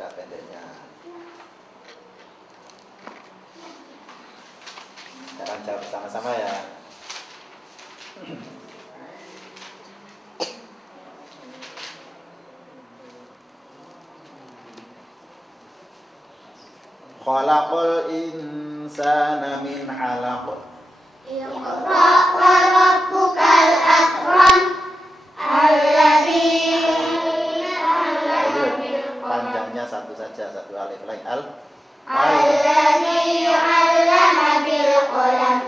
singkat pendeknya. Sekarang jawab sama-sama ya. Khalaqal insana min 'alaq. Iqra wa rabbukal akram alladzi panjangnya satu saja, satu alif lagi alladzi 'allama bil qalam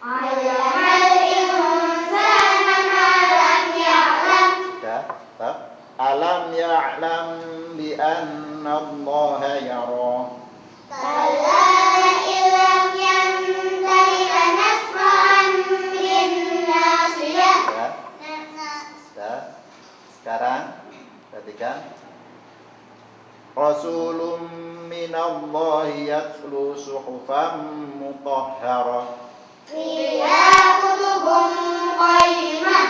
'allamal insana ma lam ya'lam. Sudah, tak? Alam ya'lam bi anna Allah yara. Kalla illam yantahi lanasfa'an bin nasiyah. Sudah. Sekarang perhatikan. Rasulun minallahi yatlu suhufan mutahharah. Fiha kutubun qayyimah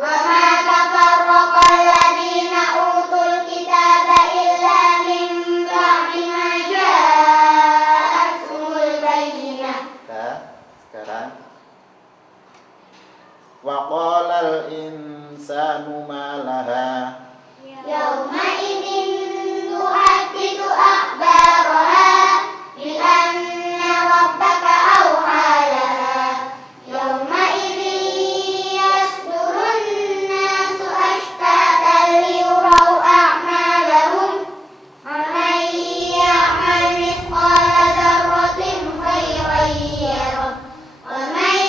wa ma tafarraqal ladzina utul kitaba illa min ba'di ma ja'athumul bayyinah. Sekarang wa qalal insanu ma laha Yauma idzin tuhadditsu akhbaraha bi anna rabbaka awha laha. Yauma idzin yasdurun nasu ashtatan liyuraw a'malahum. Man ya'mal mithqala dzarratin khairan yarah wa man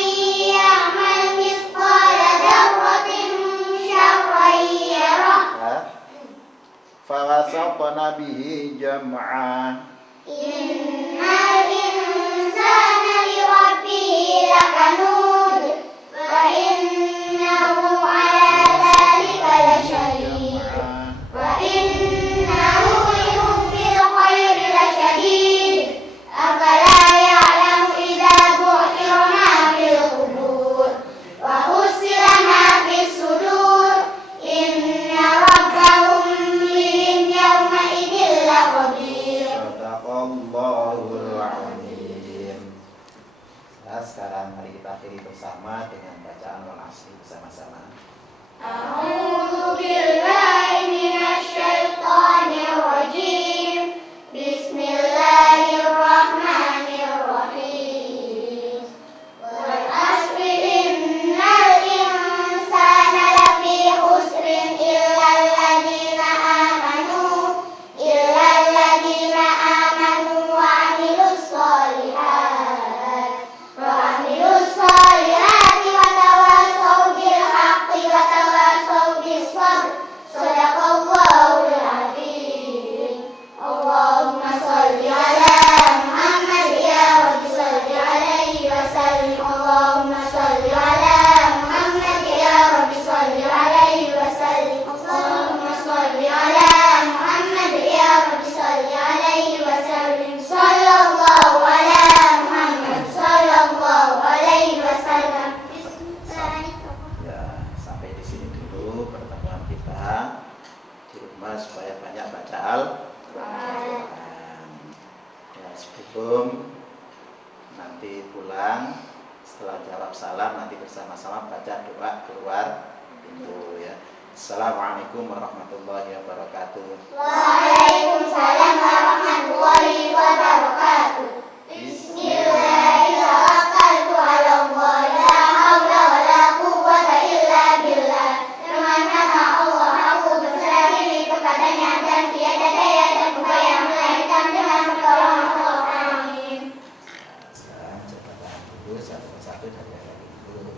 ya'mal mithqala dzarratin syarran yarah. fawasatna bihi jam'a. Innal insana li rabbihi lakanud wa innahu ala dzalika lasyahid wa innahu lihubbil khairi lasyadid afala ya'lamu idza bu'thira ma fil qubur wa husila ma fis sudur inna rabbahum bihim yawma idzin lakhabir. Sadaqallahul azim. Nah, sekarang mari kita akhiri bersama dengan bacaan wal asri bersama-sama. A'udzu billahi minasy syaithanir rajim. Bismillahirrahmanirrahim. Wal asri innal insana lafi khusrin illal ladzina amanu wa 'amilus solihati wa tawasaw bil haqqi wa tawasaw bis sabr. Shadaqallahul azim. Allahumma shalli ala Muhammad ya rabbi shalli alaihi wa sallim. Allahumma shalli ala Muhammad ya rabbi shalli alaihi wa sallim. Allahumma shalli ala Muhammad ya rabbi shalli alaihi wa sallim. Sallallahu ala Muhammad sallallahu alaihi wasallam. Ya, sampai di sini dulu pertemuan kita di rumah supaya banyak baca Al-Quran. Ya, sebelum nanti pulang setelah jawab salam nanti bersama-sama baca doa keluar pintu ya. Assalamualaikum warahmatullahi wabarakatuh. Waalaikumsalam warahmatullahi wabarakatuh. Bismillahirrahmanirrahim. Allah la haula wala quwwata illa billah. Dengan nama Allah aku berserah diri kepadanya dan tiada daya dan upaya melainkan dengan pertolongan Allah. Amin. Sekarang coba tahan dulu satu persatu dari yang dulu.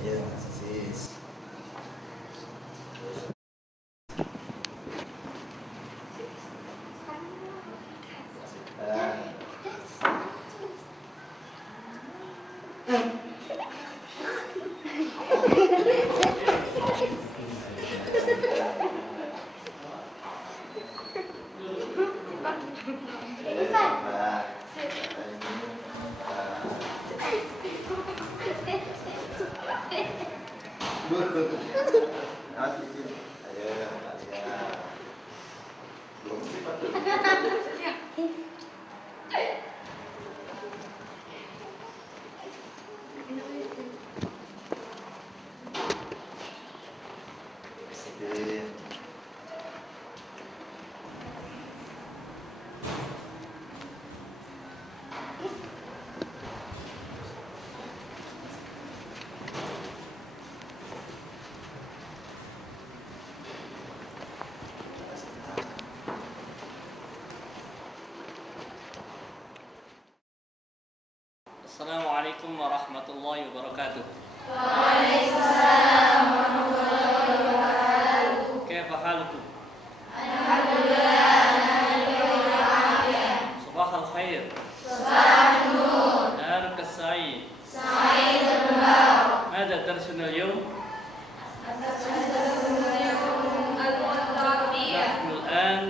Ayo Mas Sis. Ayo. عليكم ورحمة الله وبركاته. Waalaikumsalam warahmatullahi wabarakatuh. كيف حالكم؟ Alhamdulillah, alhamdulillah. صباح الخير. Sabah nur, نهارك السعيد. sa'id al-mubarak. ماذا درسنا اليوم؟ نحن الآن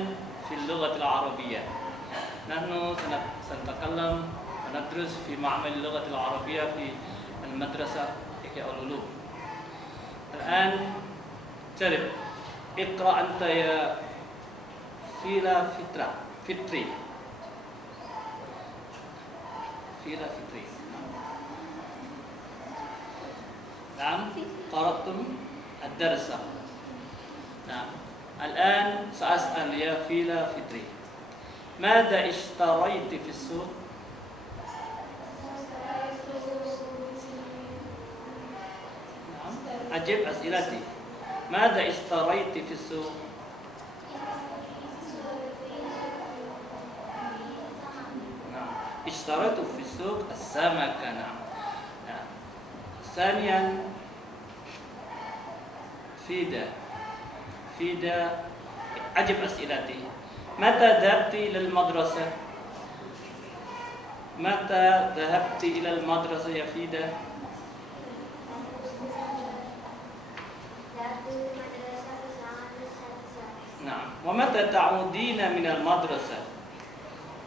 في اللغة العربية. نحن سنتكلم وندرس في معمل اللغة العربية في المدرسة إحياء العلوم. الآن جرب اقرأ أنت يا فيلا فطري. فيلا فطري. نعم قرأتم الدرس. نعم الآن سأسأل يا فيلا فطري، ماذا اشتريت في السوق؟ نعم أجب أسئلتي. ماذا اشتريت في السوق؟ نعم اشتريت في السوق السمك. نعم. ثانيا فيدا أجب أسئلتي. متى ذهبت إلى المدرسة؟ متى ذهبت إلى المدرسة يا فيدا؟ نعم. ومتى تعودين من المدرسة؟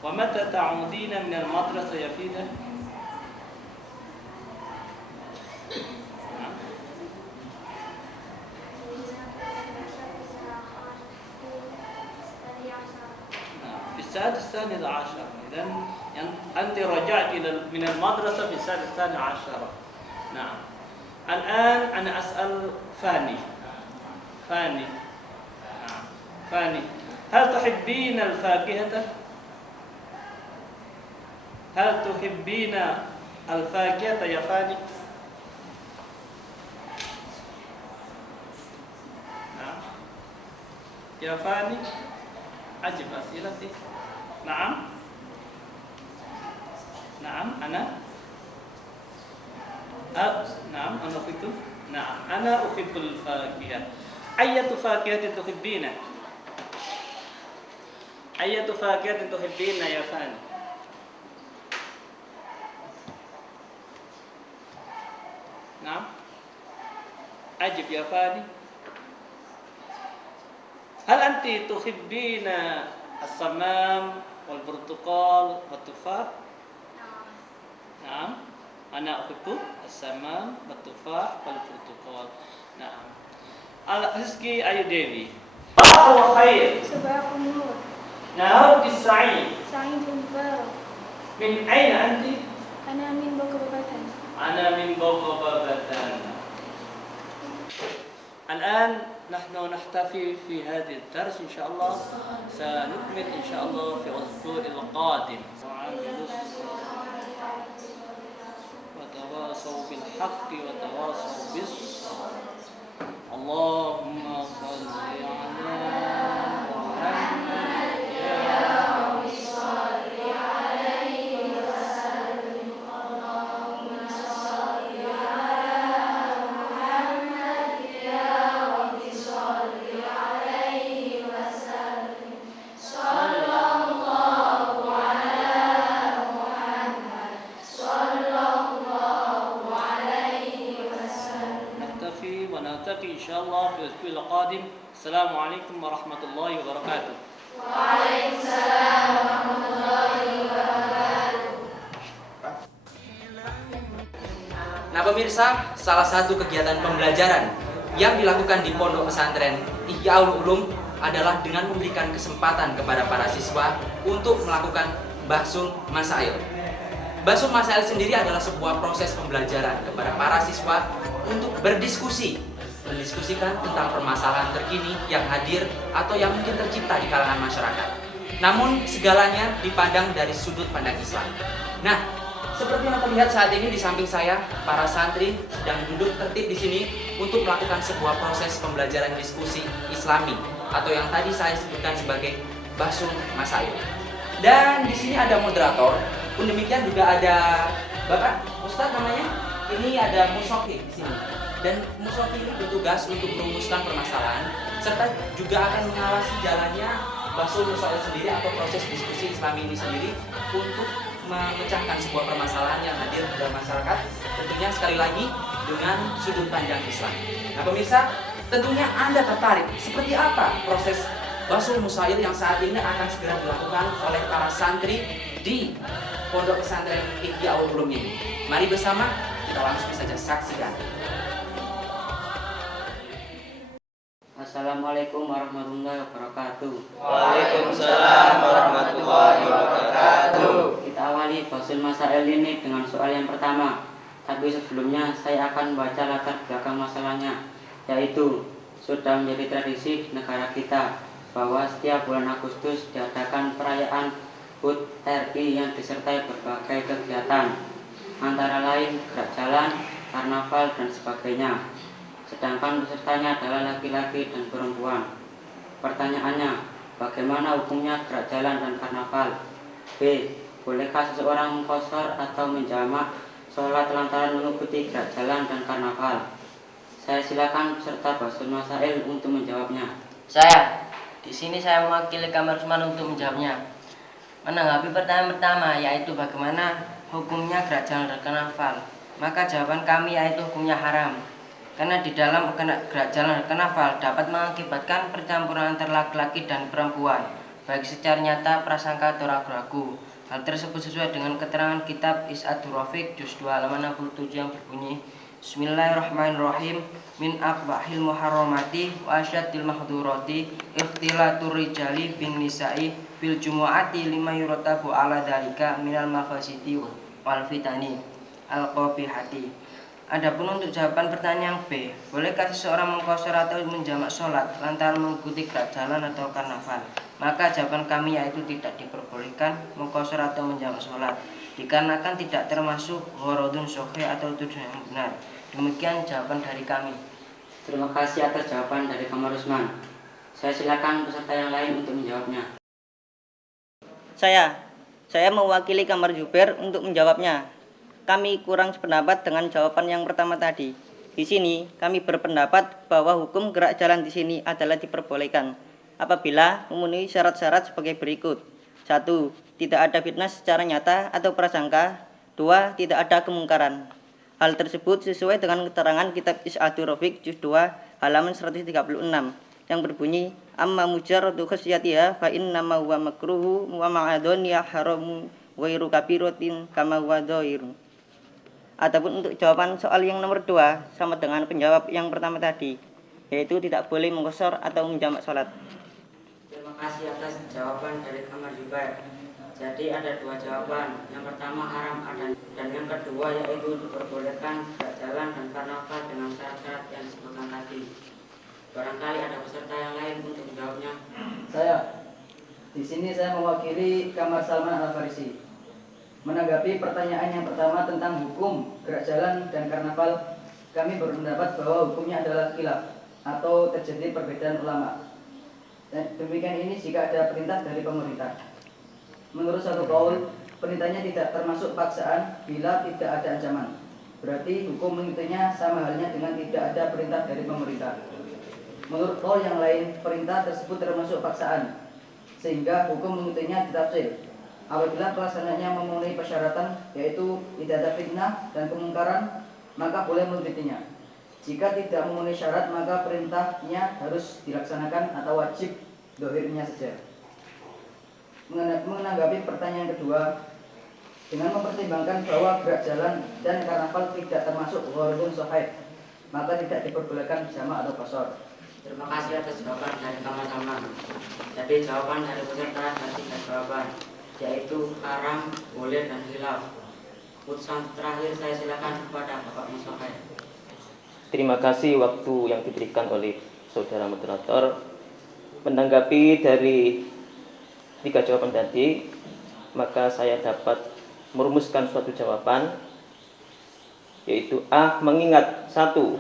ومتى تعودين من المدرسة يا فيدا؟ نعم. في الساعة 12. إذن أنت رجعت من المدرسة في الساعة 12. نعم. الآن أنا أسأل فاني. نعم. فاني، هل تحبين الفاكهة؟ هل تحبين الفاكهة يا فاني؟ نعم. يا فاني أجب أسئلتي. نعم. نعم أنا نعم أنا أحب. نعم أنا أحب الفاكهة. أية فاكهة تحبين؟ أية فاكهة تحبين يا فاني؟ نعم أجب يا فاني. هل أنت تحبين الصمام والبرتقال والتفاح؟ نعم أنا أحب الصمام والتفاح والبرتقال. نعم. رزقي أي ديفي. صباح الخير. صباح النور. نهارك السعيد. سعيد مبارك. من أين أنت؟ أنا من بقرة. أنا من بوغوبابة. الآن نحن نحتفي في هذا الدرس إن شاء الله. سنكمل إن شاء الله في الأسبوع القادم. وتواصوا بالحق وتواصوا بالصبر. اللهم صل على محمد يا رب صل عليه وسلم. اللهم صل على محمد يا رب صل عليه وسلم. صلى الله على محمد صلى الله عليه وسلم. نكتفي ونلتقي إن شاء الله في الأسبوع القادم. السلام عليكم ورحمة الله وبركاته. Waalaikumsalam warahmatullahi wabarakatuh. Nah pemirsa, salah satu kegiatan pembelajaran yang dilakukan di Pondok Pesantren Ihyaul Ulum adalah dengan memberikan kesempatan kepada para siswa untuk melakukan bahsul masail. Bahsul masail sendiri adalah sebuah proses pembelajaran kepada para siswa untuk mendiskusikan tentang permasalahan terkini yang hadir atau yang mungkin tercipta di kalangan masyarakat. Namun segalanya dipandang dari sudut pandang Islam. Nah, seperti yang terlihat saat ini di samping saya, para santri sedang duduk tertib di sini untuk melakukan sebuah proses pembelajaran diskusi Islami atau yang tadi saya sebutkan sebagai bahsul masail. Dan di sini ada moderator, pun demikian juga ada Bapak Ustadz namanya ini ada musyafir di sini. Dan musyafir ini bertugas untuk merumuskan permasalahan serta juga akan mengawasi jalannya Basul Musyafir sendiri atau proses diskusi Islami ini sendiri untuk memecahkan sebuah permasalahan yang hadir dalam masyarakat, tentunya sekali lagi dengan sudut pandang Islam. Nah pemirsa, tentunya Anda tertarik seperti apa proses Basul Musyafir yang saat ini akan segera dilakukan oleh para santri di Pondok Pesantren Ihyaul Ulum ini. Mari bersama kita langsung saja saksikan. Assalamualaikum warahmatullahi wabarakatuh. Waalaikumsalam warahmatullahi wabarakatuh. Kita awali Basul Masail ini dengan soal yang pertama. Tapi sebelumnya saya akan membaca latar belakang masalahnya, yaitu sudah menjadi tradisi negara kita bahwa setiap bulan Agustus diadakan perayaan HUT RI yang disertai berbagai kegiatan, antara lain gerak jalan, karnaval, dan sebagainya. Sedangkan pesertanya adalah laki-laki dan perempuan. Pertanyaannya, bagaimana hukumnya gerak jalan dan karnaval? B. Bolehkah seseorang mengqashar atau menjamak sholat lantaran mengikuti gerak jalan dan karnaval? Saya silakan peserta Basul Masail untuk menjawabnya. Di sini saya mewakili Kamar Usman untuk menjawabnya. Menanggapi pertanyaan pertama, yaitu bagaimana hukumnya gerak jalan dan karnaval, maka jawaban kami yaitu hukumnya haram. Karena di dalam gerak jalan dan karnaval dapat mengakibatkan percampuran antara laki-laki dan perempuan, baik secara nyata, prasangka, atau ragu-ragu. Hal tersebut sesuai dengan keterangan kitab Is'adur Rafiq juz 2 halaman 67 yang berbunyi, Bismillahirrahmanirrahim. Min aqbahil muharramati wa asyaddil mahdurati ikhtilatur rijali bin nisa'i bil jumu'ati lima yuratabu ala dalika minal mafasidi wal fitani al-qabihati. Adapun untuk jawaban pertanyaan B, bolehkah seseorang mengqashar atau menjamak sholat lantaran mengikuti gerak jalan atau karnaval? Maka jawaban kami yaitu tidak diperbolehkan mengqashar atau menjamak sholat, dikarenakan tidak termasuk gharadun sahih atau tujuan yang benar. Demikian jawaban dari kami. Terima kasih atas jawaban dari Kamar Usman. Saya silakan peserta yang lain untuk menjawabnya. Saya mewakili Kamar Jubair untuk menjawabnya. Kami kurang sependapat dengan jawaban yang pertama tadi. Di sini kami berpendapat bahwa hukum gerak jalan di sini adalah diperbolehkan apabila memenuhi syarat-syarat sebagai berikut. 1. Tidak ada fitnah secara nyata atau prasangka. 2. Tidak ada kemungkaran. Hal tersebut sesuai dengan keterangan kitab Is'adur Rafiq juz 2 halaman 136 yang berbunyi, amma mujarradu khasyatiha fa innama huwa makruhu wa ma'adun ya haramu ghairu kabiratin kama huwa dhairun. Adapun untuk jawaban soal yang nomor 2 sama dengan penjawab yang pertama tadi, yaitu tidak boleh mengqashar atau menjamak sholat. Terima kasih atas jawaban dari Kamar Jubair. Jadi ada dua jawaban. Yang pertama haram ada, dan yang kedua yaitu diperbolehkan gerak jalan dan karnaval dengan syarat-syarat yang disebutkan tadi. Barangkali ada peserta yang lain untuk menjawabnya. Di sini saya mewakili Kamar Salman Al-Farisi. Menanggapi pertanyaan yang pertama tentang hukum gerak jalan dan karnaval, kami berpendapat bahwa hukumnya adalah khilaf atau terjadi perbedaan ulama. Dan demikian ini jika ada perintah dari pemerintah. Menurut satu qaul, perintahnya tidak termasuk paksaan bila tidak ada ancaman. Berarti hukum mengikutinya sama halnya dengan tidak ada perintah dari pemerintah. Menurut qaul yang lain, perintah tersebut termasuk paksaan, sehingga hukum mengikutinya ditafsir. Apabila pelaksanaannya memenuhi persyaratan, yaitu tidak ada fitnah dan kemungkaran, maka boleh mengikutinya. Jika tidak memenuhi syarat, maka perintahnya harus dilaksanakan atau wajib dohirnya saja. Menanggapi pertanyaan kedua, dengan mempertimbangkan bahwa gerak jalan dan karnaval tidak termasuk gharadun sahih, maka tidak diperbolehkan jamak atau qashar. Terima kasih atas jawaban dari Kamar Salman. Jadi jawaban dari peserta ada 3 jawaban, yaitu haram, boleh, dan khilaf. Putusan terakhir saya silakan kepada Bapak Musyafir. Terima kasih waktu yang diberikan oleh saudara moderator. Menanggapi dari 3 jawaban tadi, maka saya dapat merumuskan suatu jawaban, yaitu A. Mengingat 1.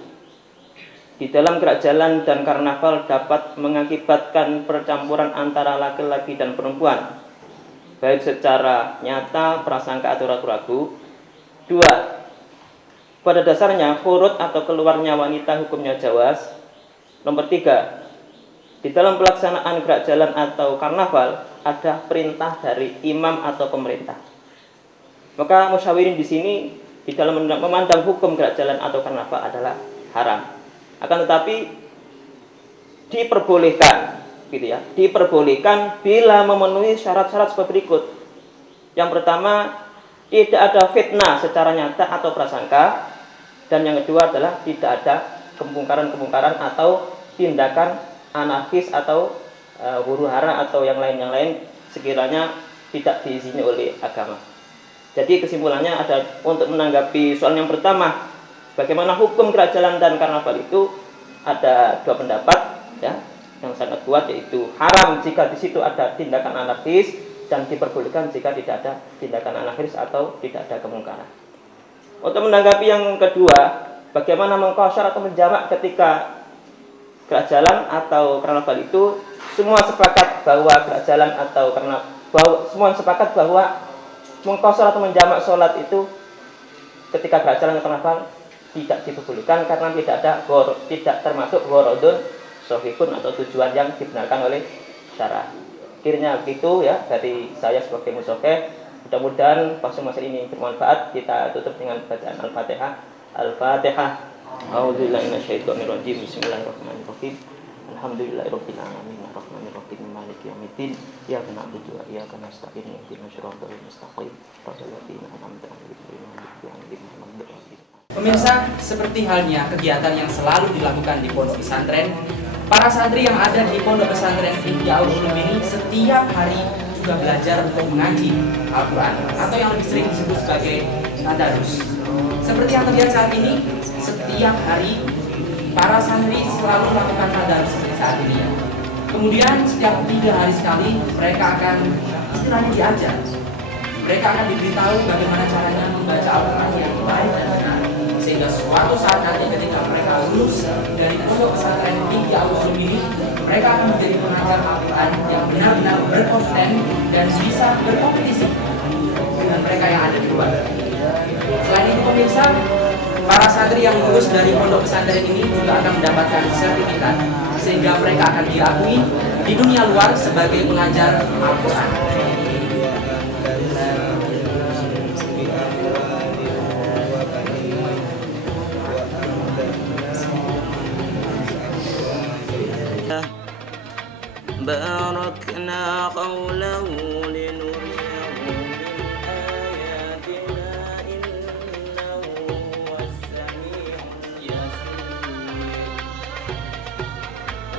Di dalam gerak jalan dan karnaval dapat mengakibatkan percampuran antara laki-laki dan perempuan, baik secara nyata, prasangka, atau ragu-ragu. 2. Pada dasarnya furud atau keluarnya wanita hukumnya jawaz. Nomor 3. Di dalam pelaksanaan gerak jalan atau karnaval ada perintah dari imam atau pemerintah. Maka musyawirin di sini di dalam memandang hukum gerak jalan atau karnaval adalah haram. Akan tetapi diperbolehkan, gitu ya. Diperbolehkan bila memenuhi syarat-syarat seperti berikut. Yang pertama, tidak ada fitnah secara nyata atau prasangka, dan yang kedua adalah tidak ada kemungkaran-kemungkaran atau tindakan anarkis atau huru hara atau yang lain sekiranya tidak diizini oleh agama. Jadi kesimpulannya ada untuk menanggapi soal yang pertama, bagaimana hukum gerak jalan dan karnaval itu ada dua pendapat ya, yang sangat kuat, yaitu haram jika di situ ada tindakan anarkis dan diperbolehkan jika tidak ada tindakan anarkis atau tidak ada kemungkaran. Untuk menanggapi yang kedua, bagaimana mengqashar atau menjamak ketika gerak jalan atau karnaval itu, semua sepakat bahwa gerak jalan atau semua sepakat bahwa mengqashar atau menjamak sholat itu ketika gerak jalan atau karnaval tidak diperbolehkan karena tidak termasuk gharadun shahihun atau tujuan yang dibenarkan oleh syara. Akhirnya begitu ya dari saya sebagai musofeh. Mudah-mudahan pasal ini bermanfaat. Kita tutup dengan bacaan Al-Fatihah. Al-Fatihah. A'udzubillahi minasyaitonirrajim. Bismillahirrahmanirrahim. Alhamdulillahirabbil alamin arrahmanirrahim maliki yaumiddin. Iyyaka na'budu wa iyyaka nasta'in ihdinas siratal mustaqim. Shiratal ladzina an'amta 'alaihim. Pemirsa, seperti halnya kegiatan yang selalu dilakukan di pondok pesantren, para santri yang ada di pondok pesantren Ihyaul Ulum ini setiap hari juga belajar untuk mengaji Al-Quran atau yang lebih sering disebut sebagai tadarus. Seperti yang terlihat saat ini, setiap hari para santri selalu melakukan tadarus seperti saat ini. Kemudian setiap 3 hari sekali mereka akan istilahnya diajar. Mereka akan diberitahu bagaimana caranya membaca Al-Quran yang baik dan benar, sehingga suatu saat nanti ketika mereka lulus dari pondok pesantren Ihyaul Ulum ini, mereka akan menjadi pengajar Al-Quran yang benar-benar berkompeten dan bisa berkompetisi dengan mereka yang ada di luar. Selain itu pemirsa, para santri yang lulus dari pondok pesantren ini juga akan mendapatkan sertifikat, sehingga mereka akan diakui di dunia luar sebagai pengajar Al-Quran. باركنا قوله لنريه من آياتنا إنه هو السميع البصير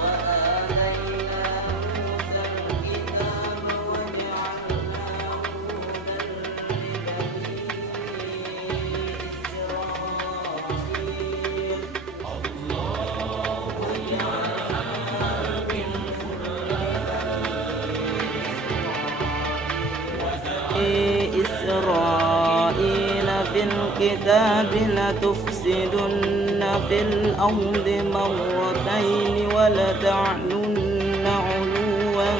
وآتينا موسى الكتاب وجعلناه هدى لبني إسرائيل إسرائيل في الكتاب لتفسدن في الأرض مرتين ولتعلن علوا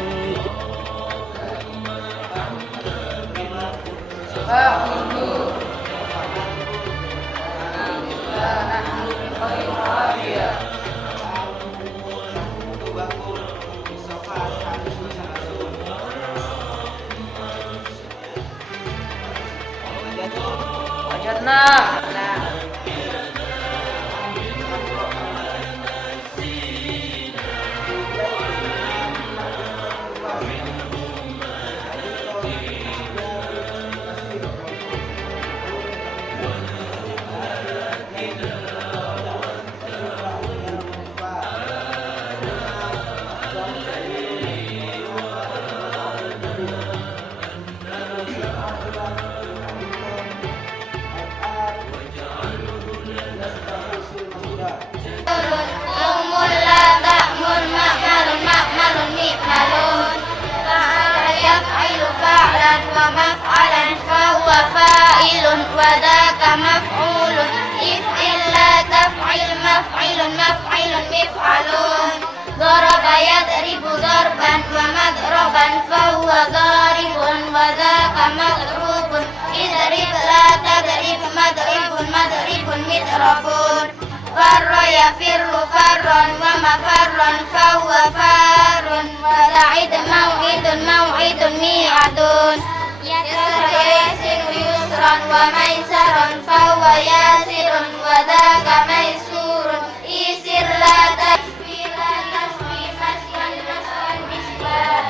وذاك مفعول افعل لا تفعل مفعل مفعل مفعلون ضرب يضرب ضربا ومضربا فهو ضارب وذاك مضروب idrib la tadrib madribun madribun midrabun farra yafirru farran wa mafarran fahuwa farun wa ta'id maw'idun maw'idun mi'adun yasra yasiru yusran wa maisaran fahuwa yasirun wa dhaka maisurun isir la tashwi la tashwi masyan masyan misbah.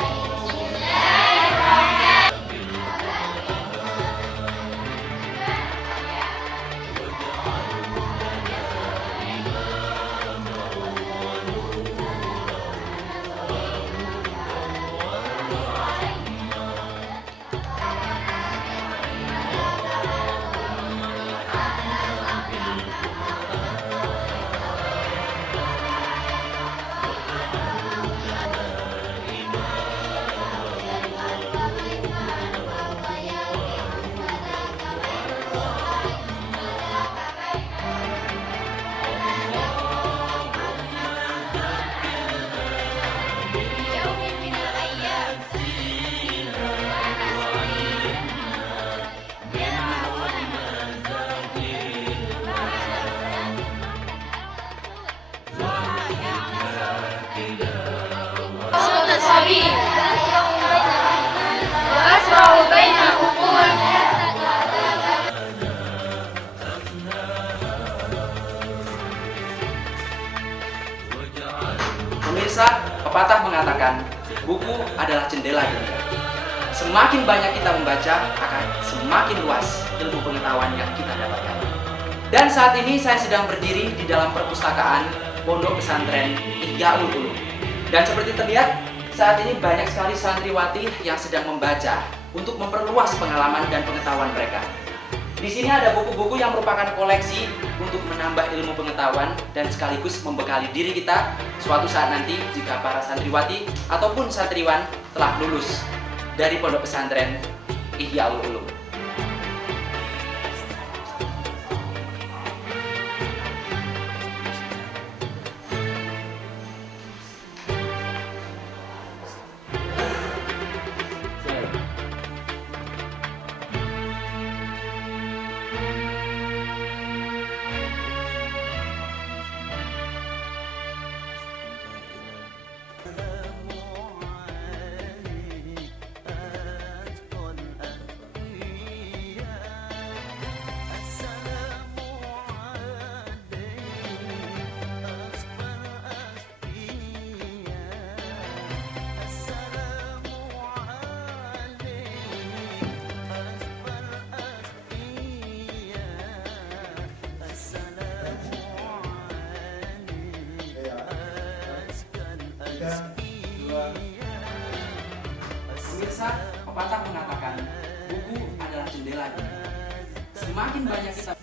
Pemirsa, pepatah mengatakan buku adalah jendela dunia. Semakin banyak kita membaca, akan semakin luas ilmu pengetahuan yang kita dapatkan. Dan saat ini saya sedang berdiri di dalam perpustakaan Pondok Pesantren Ihyaul Ulum. Dan seperti terlihat, saat ini banyak sekali santriwati yang sedang membaca untuk memperluas pengalaman dan pengetahuan mereka. Di sini ada buku-buku yang merupakan koleksi untuk menambah ilmu pengetahuan dan sekaligus membekali diri kita suatu saat nanti jika para santriwati ataupun santriwan telah lulus dari Pondok Pesantren Ihyaul Ulum. Pemirsa, pepatah mengatakan buku adalah jendela dunia. Semakin banyak kita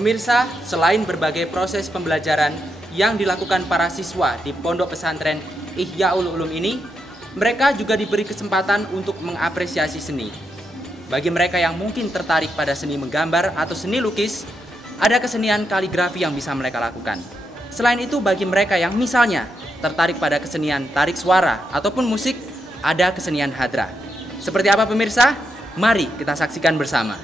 Pemirsa, selain berbagai proses pembelajaran yang dilakukan para siswa di Pondok Pesantren Ihyaul Ulum ini, mereka juga diberi kesempatan untuk mengapresiasi seni. Bagi mereka yang mungkin tertarik pada seni menggambar atau seni lukis, ada kesenian kaligrafi yang bisa mereka lakukan. Selain itu, bagi mereka yang misalnya tertarik pada kesenian tarik suara ataupun musik, ada kesenian hadrah. Seperti apa pemirsa? Mari kita saksikan bersama.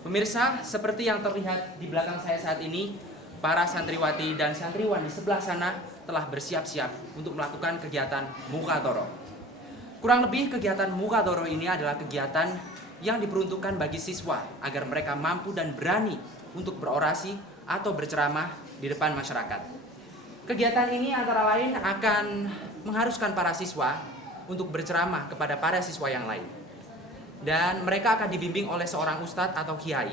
Pemirsa, seperti yang terlihat di belakang saya saat ini, para santriwati dan santriwan di sebelah sana telah bersiap-siap untuk melakukan kegiatan Mukadoroh. Kurang lebih kegiatan Mukadoroh ini adalah kegiatan yang diperuntukkan bagi siswa agar mereka mampu dan berani untuk berorasi atau berceramah di depan masyarakat. Kegiatan ini antara lain akan mengharuskan para siswa untuk berceramah kepada para siswa yang lain. Dan mereka akan dibimbing oleh seorang ustadz atau kiai.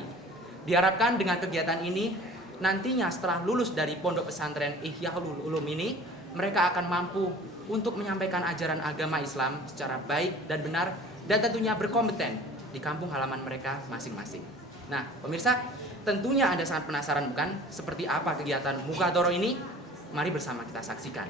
Diharapkan dengan kegiatan ini, nantinya setelah lulus dari pondok pesantren Ihyaul Ulum ini, mereka akan mampu untuk menyampaikan ajaran agama Islam secara baik dan benar, dan tentunya berkompeten di kampung halaman mereka masing-masing. Nah, pemirsa, tentunya Anda sangat penasaran bukan seperti apa kegiatan Mukadoroh ini? Mari bersama kita saksikan.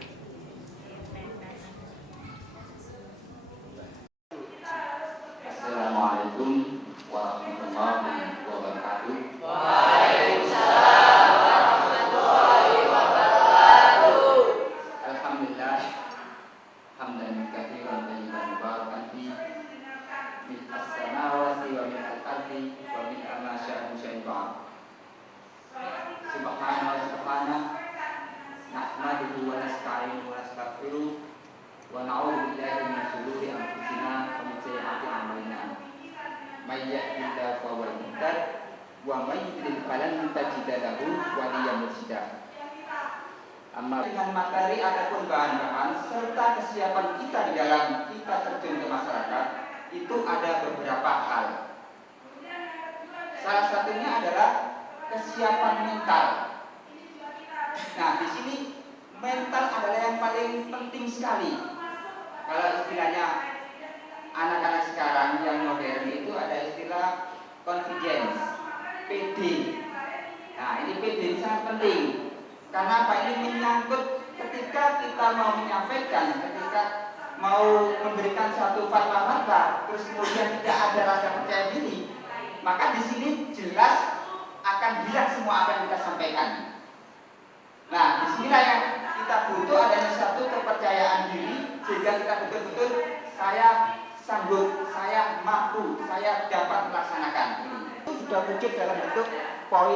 Assalamualaikum warahmatullahi wabarakatuh. Waalaikumsalam warahmatullahi wabarakatuh. Alhamdulillah, hamdan katsiran tayyiban mubarakan fi min as-samawati wa min al-ardi wa min ma syaa syai'an. Subhana nahmaduhu wa nasta'inuhu wa nastaghfiruh wa na'udzu billahi min shururi anfusina wa min sayyiati a'malina. May yahdihillahu fa huwal muhtad wa may yudlil falan tajid lahu waliyyan mursyida. Amma dengan materi ataupun bahan-bahan serta kesiapan kita di dalam kita terjun ke masyarakat itu ada beberapa hal. Salah satunya adalah kesiapan mental. Nah, di sini mental adalah yang paling penting sekali. Kalau istilahnya anak-anak sekarang yang modern itu ada istilah confidence, PD. Nah, ini PD ini sangat penting. Karena apa? Ini menyangkut ketika kita mau menyampaikan, ketika mau memberikan satu fatwa-fatwa, terus kemudian tidak ada rasa percaya diri, maka di sini jelas akan hilang semua apa yang kita sampaikan. Nah, disinilah yang kita butuh adanya satu kepercayaan diri sehingga kita betul-betul saya sanggup, saya mampu, saya dapat melaksanakan ini. Itu sudah wujud dalam bentuk poin.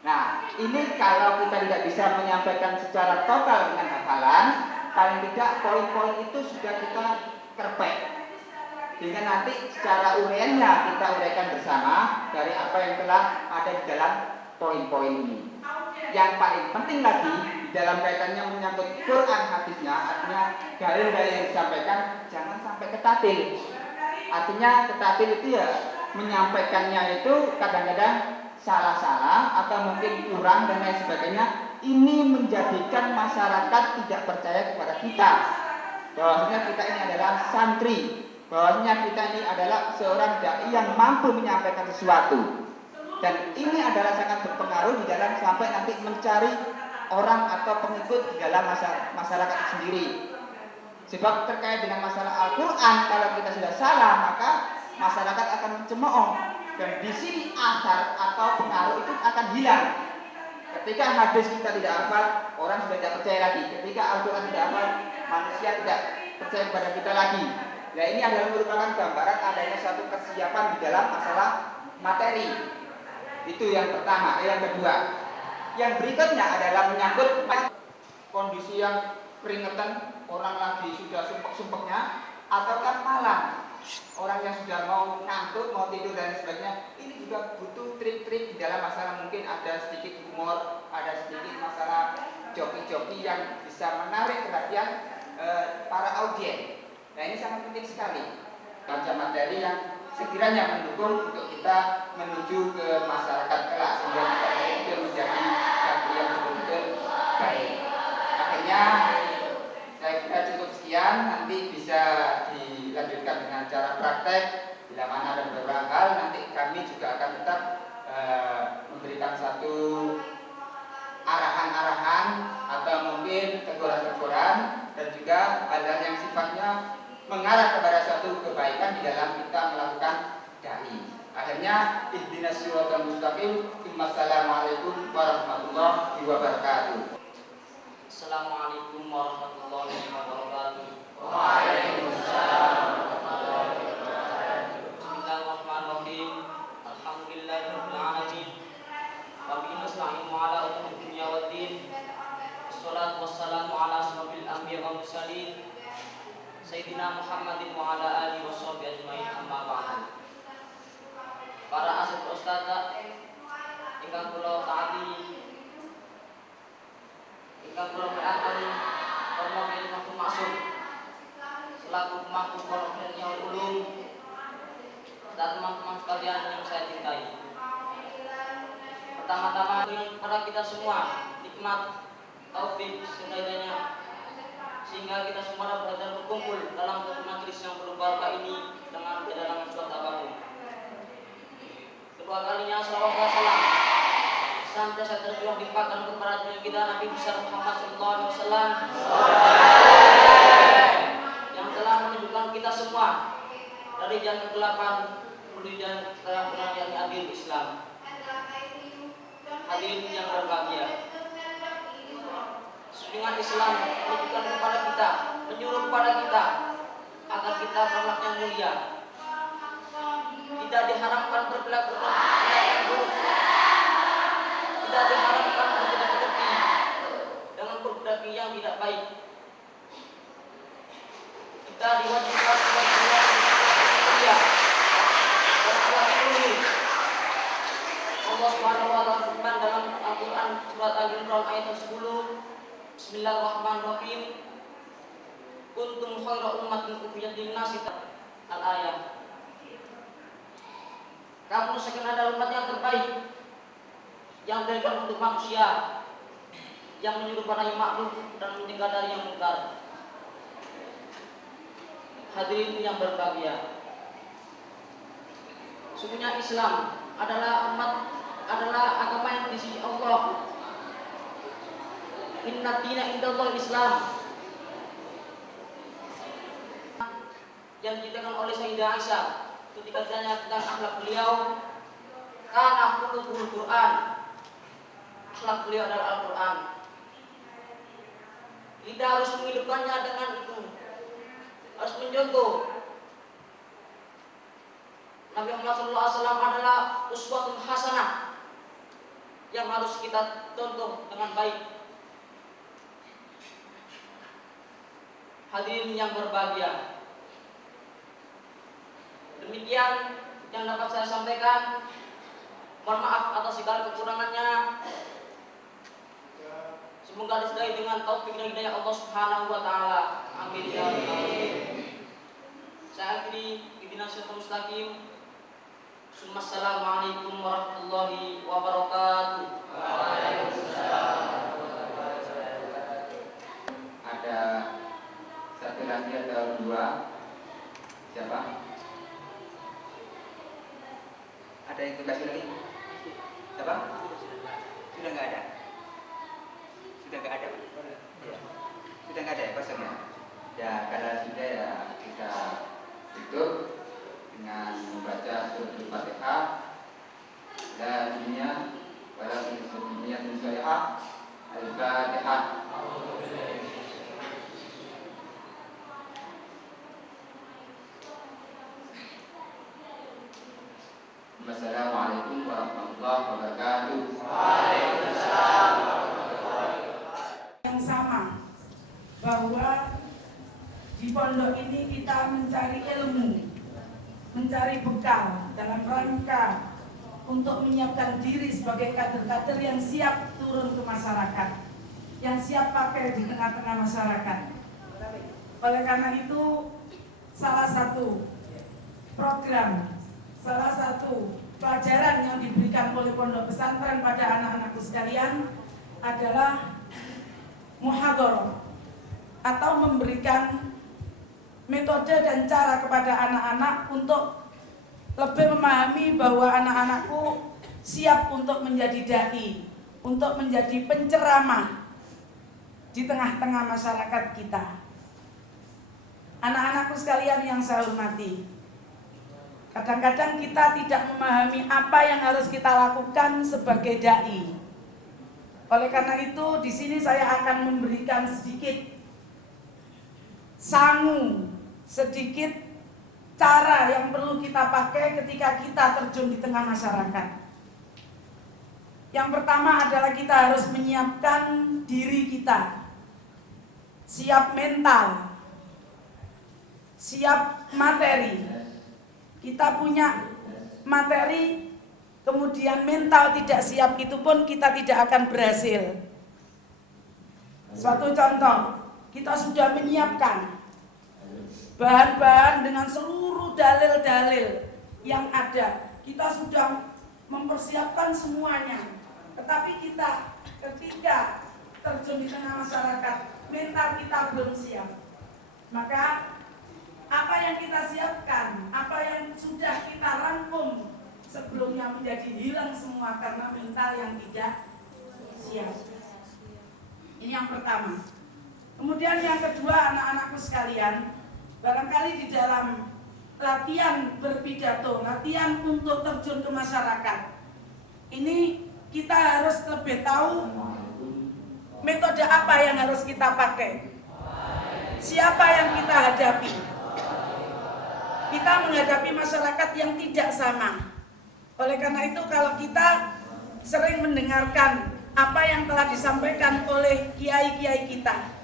Nah, ini kalau kita tidak bisa menyampaikan secara total dengan hafalan, paling tidak poin-poin itu sudah kita kerpek. Sehingga nanti secara uraiannya kita uraikan bersama dari apa yang telah ada di dalam poin-poin ini. Yang paling penting lagi di dalam kaitannya menyangkut Quran hadisnya, artinya dalil-dalil yang disampaikan jangan sampai ketatil. Artinya ketatil itu ya menyampaikannya itu kadang-kadang salah-salah atau mungkin kurang dan lain sebagainya. Ini menjadikan masyarakat tidak percaya kepada kita. Bahwasanya kita ini adalah santri, bahwasanya kita ini adalah seorang dai yang mampu menyampaikan sesuatu. Dan ini adalah sangat berpengaruh di dalam sampai nanti mencari orang atau pengikut di dalam masyarakat sendiri. Sebab terkait dengan masalah Al-Quran, kalau kita sudah salah maka masyarakat akan mencemooh. Dan di sini asar atau pengaruh itu akan hilang. Ketika hadis kita tidak hafal, orang sudah tidak percaya lagi. Ketika Al-Quran tidak hafal, manusia tidak percaya kepada kita lagi. Nah, ini adalah merupakan gambaran adanya satu kesiapan di dalam masalah materi. Itu yang pertama. Yang kedua, yang berikutnya adalah menyangkut kondisi yang keringetan, orang lagi sudah sumpek-sumpeknya, ataukah malam, orang yang sudah mau ngantuk, mau tidur dan sebagainya. Ini juga butuh trik-trik di dalam masalah, mungkin ada sedikit humor, ada sedikit masalah joki-joki yang bisa menarik perhatian para audiens. Nah, ini sangat penting sekali. Macam materi yang sekiranya mendukung untuk kita menuju ke masyarakat kelak, sehingga kita itu menjadi satu yang betul-betul baik. Akhirnya saya kira cukup sekian, nanti bisa dilanjutkan dengan cara praktek. Bila mana ada beberapa hal, nanti kami juga akan tetap memberikan satu arahan-arahan atau mungkin teguran-teguran dan juga hal-hal yang sifatnya mengarah kepada suatu kebaikan di dalam kita melakukan dai. Akhirnya ihdinas siratal mustaqim. Wassalamualaikum warahmatullahi wabarakatuh. Assalamualaikum warahmatullahi wabarakatuh. Waalaikumsalam. Bismillahirrahmanirrahim. Alhamdulillahirabbil alamin. Wa bihi nasta'inu ala umuri dunya waddin. Wassalatu wassalamu ala asyrofil anbiya'i wal mursalin Sayyidina Muhammadin wa ala alihi washabbihi ajmain, amma ba'du. Para asatidz ustadzah ingkang kula taati, ingkang kula mulyakaken Romo Kiai Mahfud Maksum selaku pemangku Pondok Ilmu Ulum dan teman-teman sekalian yang saya cintai. Pertama-tama kepada kita semua nikmat taufik sehingga sehingga kita semua dapat berkumpul dalam satu majelis yang penuh barokah ini dengan kedatangan suatu apapun. Kedua kalinya salawat wa salam senantiasa tercurah limpahkan kepada junjungan kita Nabi besar Muhammad sallallahu alaihi wasallam yang telah menunjukkan kita semua dari jalan kegelapan menuju jalan keterang yang adil Islam. Hadirin yang berbahagia, dengan Islam menunjukkan kepada kita, menyuruh kepada kita agar kita berakhlak yang mulia. Tidak diharapkan berperilaku buruk, tidak diharapkan berperilaku dengan berperilaku yang tidak baik. Kita diwajibkan untuk berperilaku mulia dan berperilaku mulia. Allah Subhanahu wa taala firman dalam Al-Qur'an surat Al-Imran ayat 10, Bismillahirrahmanirrahim. Kuntum khaira ummatin ukhrijat lin-nasi al-ayah. Kamu sekian adalah umat yang terbaik yang diberikan untuk manusia, yang menyuruh pada yang ma'ruf dan mencegah dari yang mungkar. Hadirin yang berbahagia, sungguhnya Islam adalah agama yang di sisi Allah. Inna dina indallah Islam, yang diceritakan oleh Sayyidah Aisyah ketika ditanya tentang akhlak beliau, kana khuluqul Quran, akhlak beliau adalah Al-Quran. Kita harus menghidupkannya dengan itu, harus mencontoh. Nabi Muhammad SAW adalah uswatun hasanah yang harus kita contoh dengan baik. Hadirin yang berbahagia, demikian yang dapat saya sampaikan. Mohon maaf atas segala kekurangannya. Semoga disertai dengan taufik dan hidayah Allah Subhanahu wa taala. Amin ya rabbal alamin. Saya akhiri ihdinas siratal mustaqim. Assalamualaikum warahmatullahi wabarakatuh. Waalaikumsalam. Ada satu lagi atau dua? Siapa? Ada yang tugas lagi? Siapa? Sudah nggak ada? Sudah nggak ada, Pak? Ya. Sudah nggak ada ya, kosong ya? Ya, karena sudah ya kita tutup dengan membaca surat Al-Fatihah dan dunia pada dunia salihah. Al-Fatihah. Wassalamualaikum warahmatullahi wabarakatuh. warahmatullahi wabarakatuh. Yang sama, bahwa di pondok ini kita mencari ilmu, mencari bekal dalam rangka untuk menyiapkan diri sebagai kader-kader yang siap turun ke masyarakat, yang siap pakai di tengah-tengah masyarakat. Oleh karena itu, salah satu program, salah satu pelajaran yang diberikan oleh pondok pesantren pada anak-anakku sekalian adalah muhadharah, atau memberikan metode dan cara kepada anak-anak untuk lebih memahami bahwa anak-anakku siap untuk menjadi dai, untuk menjadi penceramah di tengah-tengah masyarakat kita. Anak-anakku sekalian yang saya hormati, kadang-kadang kita tidak memahami apa yang harus kita lakukan sebagai dai. Oleh karena itu, di sini saya akan memberikan sedikit sangu, sedikit cara yang perlu kita pakai ketika kita terjun di tengah masyarakat. Yang pertama adalah kita harus menyiapkan diri kita, siap mental, siap materi. Kita punya materi, kemudian mental tidak siap, itu pun kita tidak akan berhasil. Suatu contoh, kita sudah menyiapkan bahan-bahan dengan seluruh dalil-dalil yang ada. Kita sudah mempersiapkan semuanya. Tetapi kita ketika terjun di tengah masyarakat, mental kita belum siap. Maka apa yang kita siapkan, apa yang sudah kita rangkum sebelumnya menjadi hilang semua karena mental yang tidak siap. Ini yang pertama. Kemudian yang kedua, anak-anakku sekalian, barangkali di dalam latihan berpidato, latihan untuk terjun ke masyarakat, ini kita harus lebih tahu metode apa yang harus kita pakai, siapa yang kita hadapi. Kita menghadapi masyarakat yang tidak sama. Oleh karena itu, kalau kita sering mendengarkan apa yang telah disampaikan oleh kiai-kiai kita,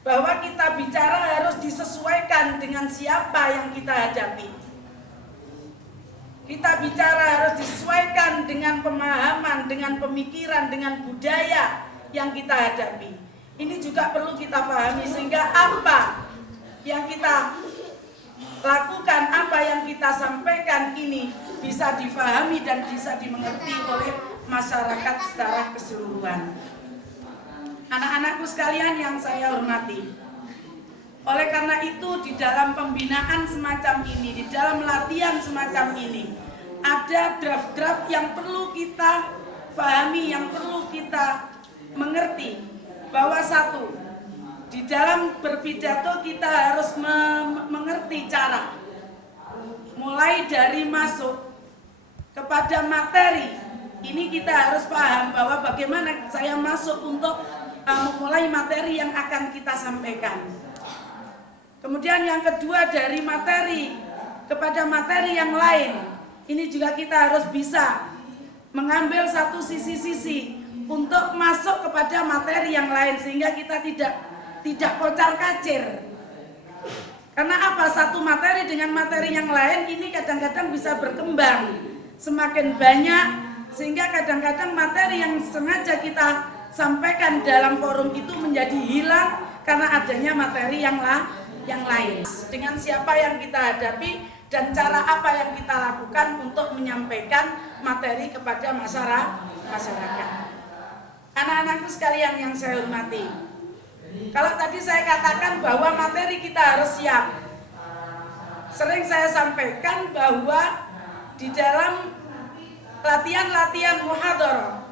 bahwa kita bicara harus disesuaikan dengan siapa yang kita hadapi. Kita bicara harus disesuaikan dengan pemahaman, dengan pemikiran, dengan budaya yang kita hadapi. Ini juga perlu kita pahami, sehingga apa yang kita lakukan, apa yang kita sampaikan ini bisa difahami dan bisa dimengerti oleh masyarakat secara keseluruhan. Anak-anakku sekalian yang saya hormati, oleh karena itu di dalam pembinaan semacam ini, di dalam latihan semacam ini, ada draft-draft yang perlu kita pahami, yang perlu kita mengerti. Bahwa satu, di dalam berpidato kita harus mengerti cara, mulai dari masuk kepada materi. Ini kita harus paham bahwa bagaimana saya masuk untuk memulai materi yang akan kita sampaikan. Kemudian yang kedua, dari materi kepada materi yang lain, ini juga kita harus bisa mengambil satu sisi-sisi untuk masuk kepada materi yang lain, sehingga kita tidak kocar-kacir. Karena apa? Satu materi dengan materi yang lain ini kadang-kadang bisa berkembang semakin banyak, sehingga kadang-kadang materi yang sengaja kita sampaikan dalam forum itu menjadi hilang karena adanya materi yang lain. Dengan siapa yang kita hadapi dan cara apa yang kita lakukan untuk menyampaikan materi kepada masyarakat. Anak-anakku sekalian yang saya hormati, kalau tadi saya katakan bahwa materi kita harus siap, sering saya sampaikan bahwa di dalam latihan-latihan muhadharah,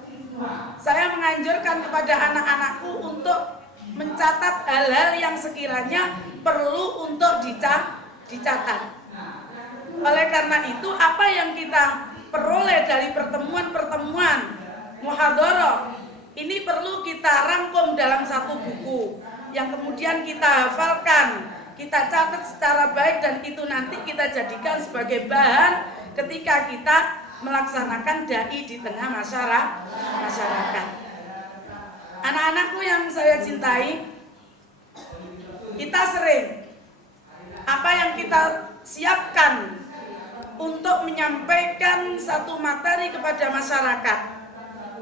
saya menganjurkan kepada anak-anakku untuk mencatat hal-hal yang sekiranya perlu untuk dicatat. Oleh karena itu, apa yang kita peroleh dari pertemuan-pertemuan muhadharah ini perlu kita rangkum dalam satu buku yang kemudian kita hafalkan, kita catat secara baik, dan itu nanti kita jadikan sebagai bahan ketika kita melaksanakan dai di tengah masyarakat. Anak-anakku yang saya cintai, kita sering apa yang kita siapkan untuk menyampaikan satu materi kepada masyarakat,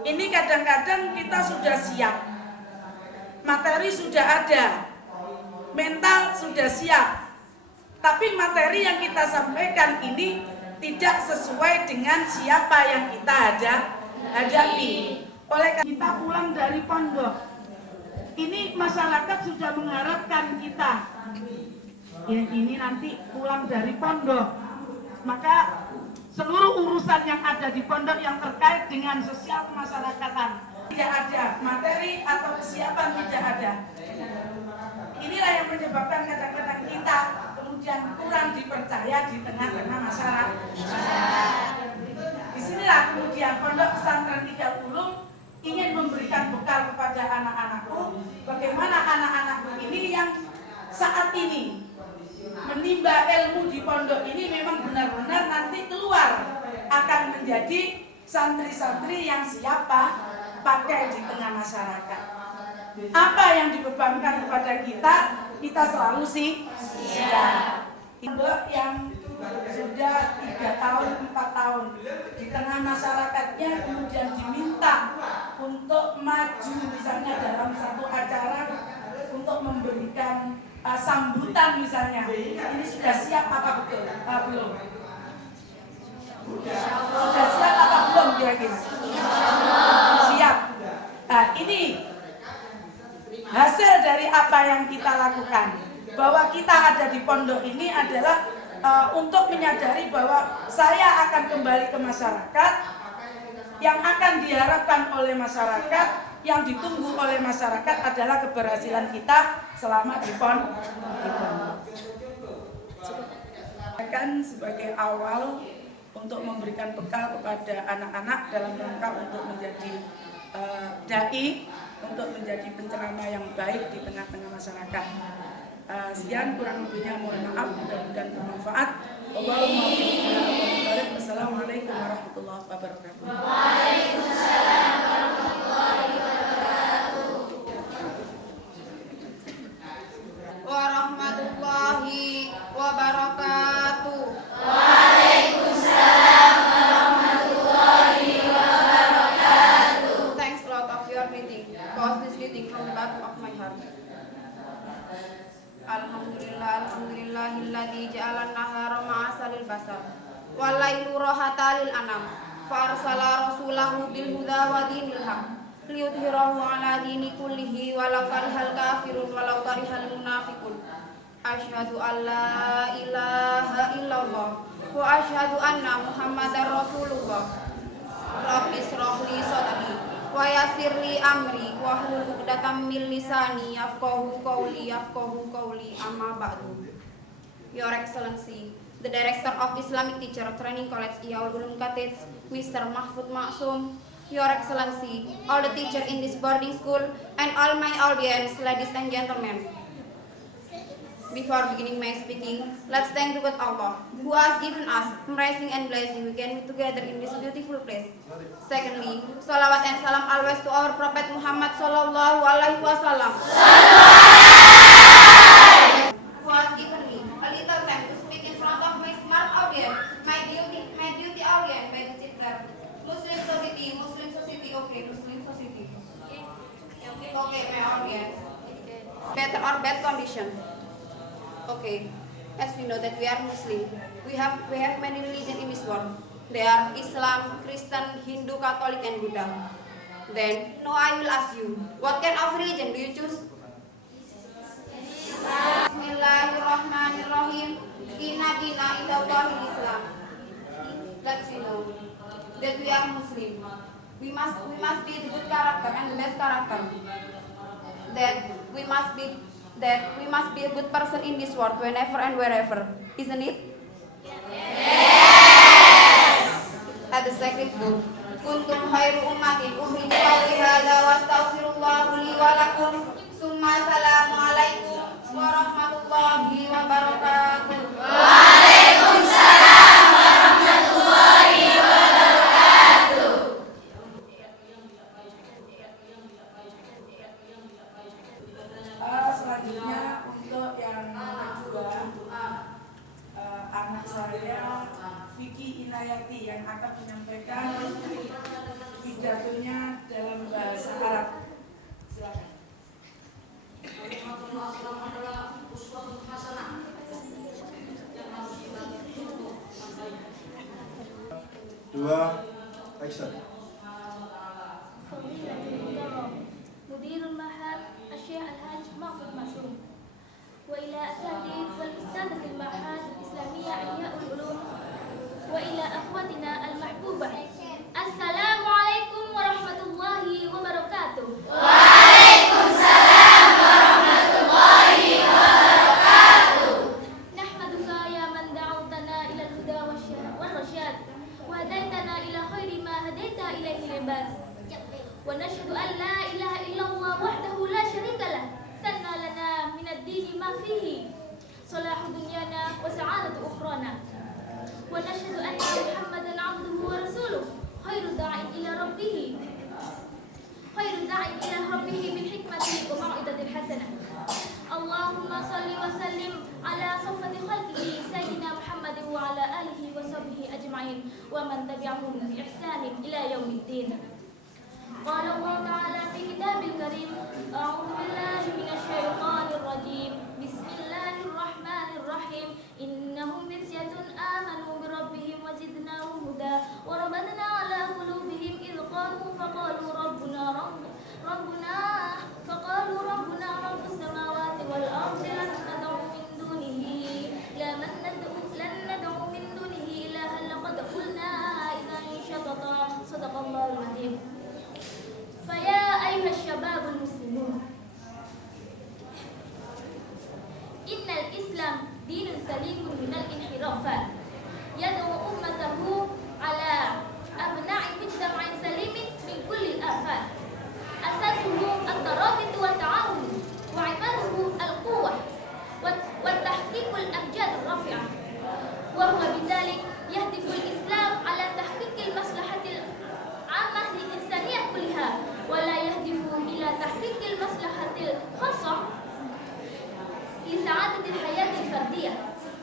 ini kadang-kadang kita sudah siap, materi sudah ada, mental sudah siap, tapi materi yang kita sampaikan ini tidak sesuai dengan siapa yang kita hadapi. Oleh karena kita pulang dari pondok, ini masyarakat sudah mengharapkan kita. Ya, ini nanti pulang dari pondok, maka seluruh urusan yang ada di pondok yang terkait dengan sosial kemasyarakatan tidak ada, materi atau kesiapan tidak ada. Inilah yang menyebabkan kadang-kadang kita kemudian kurang dipercaya di tengah-tengah masyarakat. Disinilah kemudian Pondok Pesantren Tiga Ulum ingin memberikan bekal kepada anak-anakku, bagaimana anak-anakku ini yang saat ini menimba ilmu di pondok ini memang benar-benar nanti keluar akan menjadi santri-santri yang siap pakai di tengah masyarakat. Apa yang dibebankan kepada kita, kita selalu siap. Pondok yang sudah 3 tahun, 4 tahun di tengah masyarakatnya kemudian diminta untuk maju misalnya dalam satu acara untuk memberikan sambutan misalnya, ini sudah siap apa betul? Belum. Sudah siap apa belum kira-kira? Siap. Nah, ini hasil dari apa yang kita lakukan. Bahwa kita ada di pondok ini adalah untuk menyadari bahwa saya akan kembali ke masyarakat, yang akan diharapkan oleh masyarakat, yang ditunggu oleh masyarakat adalah keberhasilan kita selama di pondok. Akan sebagai awal untuk memberikan bekal kepada anak-anak dalam rangka untuk menjadi dai, untuk menjadi penceramah yang baik di tengah-tengah masyarakat. Sekian, kurang lebihnya mohon maaf, mudah-mudahan bermanfaat. Wassalamualaikum warahmatullahi wabarakatuh. Waalaikumsalam warahmatullahi wabarakatuh. Waalaikumsalam warahmatullahi wabarakatuh. Thanks a lot of your greeting. Cause this greeting from the bottom of my heart. Alhamdulillahilladzi ja'alan nahara ma'asalil basar wal lailu rahatal lil anam farsala rasulahu bil huda wa dinil haq liyudhhirahu ala dini kullihi walau karihal kafirun walau karihal munafiqun. Asyhadu an la ilaha illallah wa asyhadu anna muhammadar rasulullah. Rabbi shrah li sadri wa yassir li amri wa hlul 'uqdatam min lisani yafqahu qawli amma ba'du. Your Excellency, the Director of Islamic Teacher Training College Iyaul Ulum Katij, Mr. Mahfud Maksum, Your Excellency, all the teachers in this boarding school, and all my audience, ladies and gentlemen. Before beginning my speaking, let's thank God Allah, who has given us embracing and blessing we can be together in this beautiful place. Secondly, salawat and salam always to our Prophet Muhammad sallallahu alaihi wasallam, who has given me a little time to speak in front of my smart audience, my beauty audience, by the chapter Muslim society, okay, Muslim society. Okay, my audience. Better or bad condition. Okay, as we know that we are Muslim, we have many religions in this world. They are Islam, Christian, Hindu, Catholic, and Buddha. Then, now I will ask you, what kind of religion do you choose? Bismillahirrahmanirrahim. Inna dina indallahil Islam. Let's know that we are Muslim. We must be the good character and the best character. That we must be a good person in this world whenever and wherever, isn't it? Yes! At the sacred book, kuntum khairu ummatin ukhrijat lihada wastaghfirullahu li wa lakum. Summa assalamu alaikum warahmatullahi wabarakatuh. Waalaikumsalam warahmatullahi wabarakatuh. 2, action. مدير المعهد الشيخ الحاج محمود معصوم، وإلى أساتذة والأستاذة المعهد الإسلامية أحياء العلوم، وإلى أخواتنا المحبوبة، السلام عليكم ورحمة الله وبركاته. وعليكم السلام ورحمة الله وبركاته. نحمدك يا من دعوتنا إلى الهدى والرشاد، وهديتنا إلى خير ما هديت إليه العباد، ونشهد أن لا إله إلا الله وحده لا شريك له، سنى لنا من الدين ما فيه صلاح دنيانا وسعادة أخرانا، ونشهد أن محمدا عبده ورسوله، خير داع إلى ربه بالحكمة وموعظة الحسنة. اللهم صل وسلم على صفوة خلقه سيدنا محمد وعلى آله وصحبه أجمعين ومن تبعهم بإحسان إلى يوم الدين. قال الله تعالى في كتابه الكريم: أعوذ بالله من الشيطان الرجيم، بسم الله الرحمن الرحيم، إنهم فتية آمنوا بربهم وزدناهم هدى وربطنا على قلوبهم إذ قاموا فقالوا ربنا رب السماوات والأرض لن ندعو من دونه إلها لقد قلنا إذا شططا. صدق الله العظيم. فيا أيها الشباب المسلمون، إن الإسلام دين سليم من الانحرافات، يدعو أمته على أبناء مجتمع سليم من كل الآفات، أساسه الترابط والتعاون، وعماده القوة والتحقيق الأمجاد الرافعة، وهو بذلك يهدف الإسلام على تحقيق المصلحة العامة للإنسانية كلها، ولا يهدف إلى تحقيق المصلحة الخاصة لسعادة الحياة الفردية.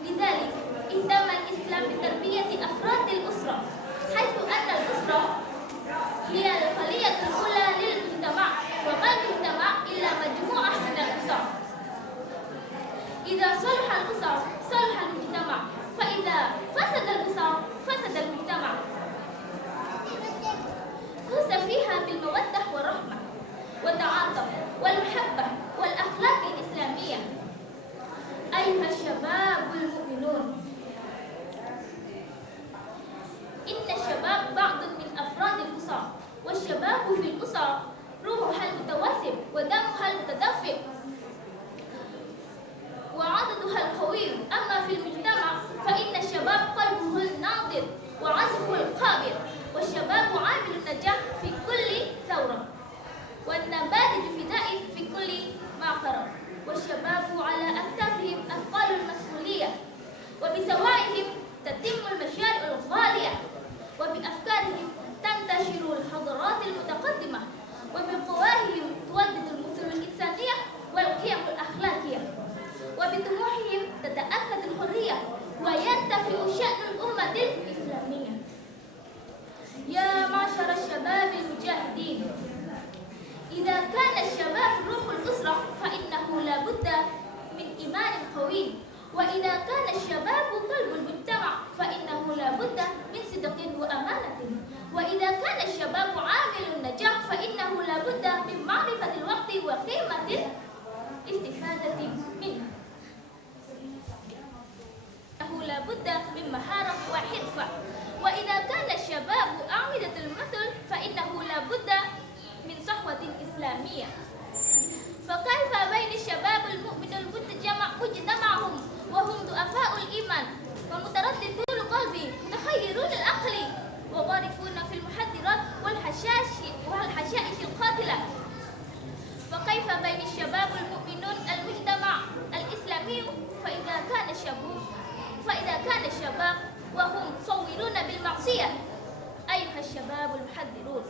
لذلك اهتم الإسلام بتربية أفراد الأسرة، حيث أن الأسرة هي الخلية الأولى للمجتمع، وما المجتمع إلا مجموعة من الأسر. إذا صلح الأسر صلح المجتمع، فإذا فسد الأسر فسد المجتمع. كوس فيها بالمودة والرحمة والتعاطف والمحبة والأخلاق الإسلامية. أيها الشباب المؤمنون، إن الشباب بعض من أفراد الأسر، والشباب في الأسر روحها المتوثب ودمها المتدفق وعددها القوي. أما في المجتمع فإن الشباب قلبه الناضج وعزمه القابل، والشباب عامل النجاح في كل ثورة، والنماذج فدائي في كل ما قرب، والشباب على أكتافهم أثقال المسؤولية، وبسواعهم تتم المشاريع الغالية، وبأفكارهم تنتشر الحضارات المتقدمة، وبقواهم تولد المثل الإنسانية والقيم الأخلاقية، وبطموحهم تتأكد الحرية ويرتفع شأن الأمة الإسلامية. يا معشر الشباب المجاهدين، إذا كان الشباب روح الأسرة فإنه لا بد من إيمان قوي، وإذا كان الشباب قلب المجتمع فإنه لا بد من صدق وأمانة، وإذا كان الشباب عامل النجاح فإنه لا بد من معرفة الوقت وقيمة الاستفادة منه. لا بد من مهارة وحرفة، وإذا كان الشباب أعمدة المثل فإنه لا بد من صحوة إسلامية. فكيف بين الشباب المؤمن مجتمعهم وهم ضعفاء الإيمان ومترددو القلب متخيرون العقل وغارقون في المحذرات والحشائش القاتلة؟ فكيف بين الشباب المؤمنون المجتمع الإسلامي فإذا كان الشباب وهم صورون بالمعصية؟ أيها الشباب المحذرون،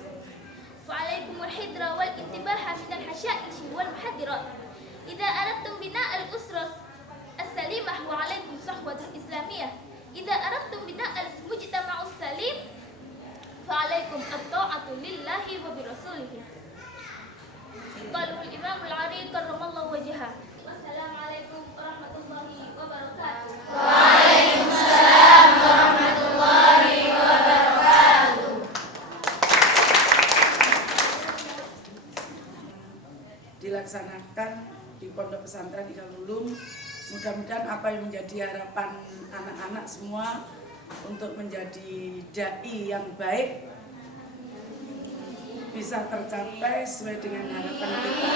فعليكم الحذر والانتباه من الحشائش والمحذرات. إذا أردتم بناء الأسرة السليمة وعليكم صحوة إسلامية. إذا أردتم بناء المجتمع السليم فعليكم الطاعة لله وبرسوله. قالوا الإمام العريق كرم الله وجهه. والسلام عليكم ورحمة الله وبركاته. وعليكم السلام ورحمة الله وبركاته. dilaksanakan di Pondok Pesantren Ihya'ul Ulum. Mudah-mudahan apa yang menjadi harapan anak-anak semua untuk menjadi dai yang baik bisa tercapai sesuai dengan harapan kita.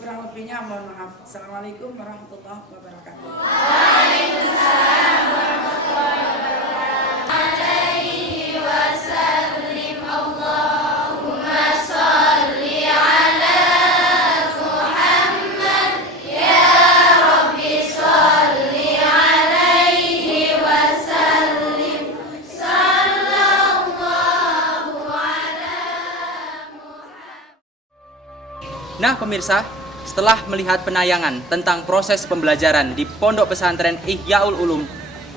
Kurang lebihnya mohon maaf. Assalamualaikum warahmatullahi wabarakatuh. Waalaikumsalam warahmatullahi wabarakatuh. Alaihi wasallim. Allahumma sholli ala Muhammad ya Rabbi sholli alaihi wasallim. Sallallahu ala Muhammad. Nah pemirsa, setelah melihat penayangan tentang proses pembelajaran di Pondok Pesantren Ihya'ul Ulum,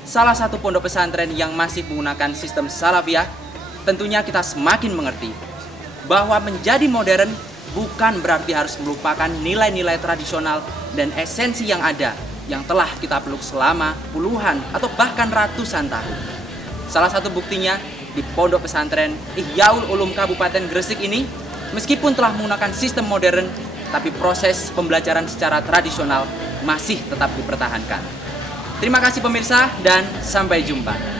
salah satu pondok pesantren yang masih menggunakan sistem salafiyah, tentunya kita semakin mengerti bahwa menjadi modern bukan berarti harus melupakan nilai-nilai tradisional dan esensi yang ada yang telah kita peluk selama puluhan atau bahkan ratusan tahun. Salah satu buktinya di Pondok Pesantren Ihya'ul Ulum Kabupaten Gresik ini, meskipun telah menggunakan sistem modern, tapi proses pembelajaran secara tradisional masih tetap dipertahankan. Terima kasih pemirsa dan sampai jumpa.